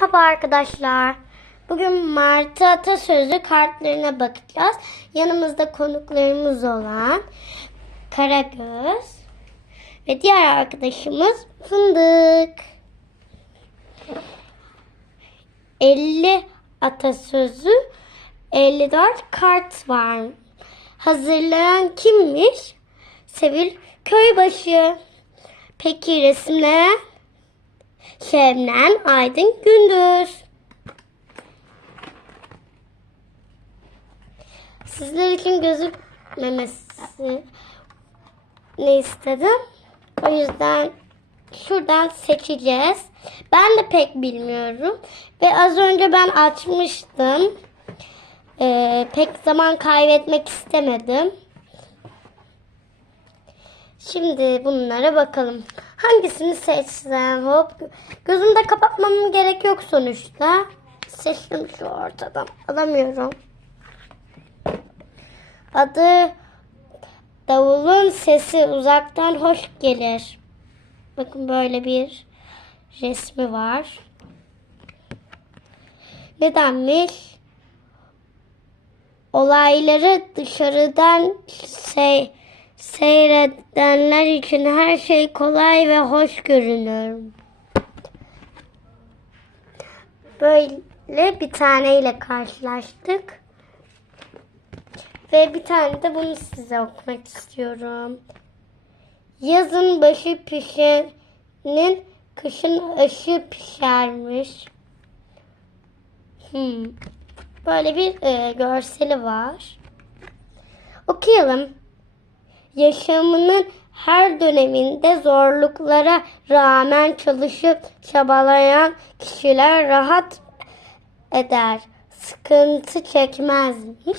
Merhaba arkadaşlar. Bugün Martı Atasözü kartlarına bakacağız. Yanımızda konuklarımız olan Karagöz ve diğer arkadaşımız Fındık. 50 atasözü 54 kart var. Hazırlayan kimmiş? Sevil Köybaşı. Peki resimleyen Şebnem Aydın Gündüz. Sizler için gözükmemesi ne istedim. O yüzden şuradan seçeceğiz. Ben de pek bilmiyorum. Ve az önce ben açmıştım. Ee, pek zaman kaybetmek istemedim. Şimdi bunlara bakalım. Hangisini seçsem? Hop. Gözümde kapatmam gerek yok sonuçta. Seçtim şu ortadan. Alamıyorum. Adı Davulun sesi uzaktan hoş gelir. Bakın böyle bir resmi var. Nedenmiş? Olayları dışarıdan şey Seyredenler için her şey kolay ve hoş görünür. Böyle bir taneyle karşılaştık. Ve bir tane de bunu size okumak istiyorum. Yazın başı pişenin kışın aşı pişermiş. Hmm. Böyle bir e, görseli var. Okuyalım yaşamının her döneminde zorluklara rağmen çalışıp çabalayan kişiler rahat eder. Sıkıntı çekmezmiş.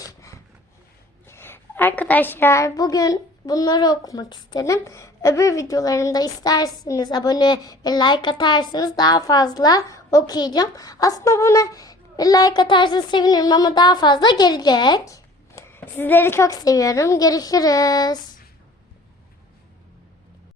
Arkadaşlar bugün bunları okumak istedim. Öbür videolarında isterseniz abone ve like atarsanız daha fazla okuyacağım. Aslında buna like atarsanız sevinirim ama daha fazla gelecek. Sizleri çok seviyorum. Görüşürüz.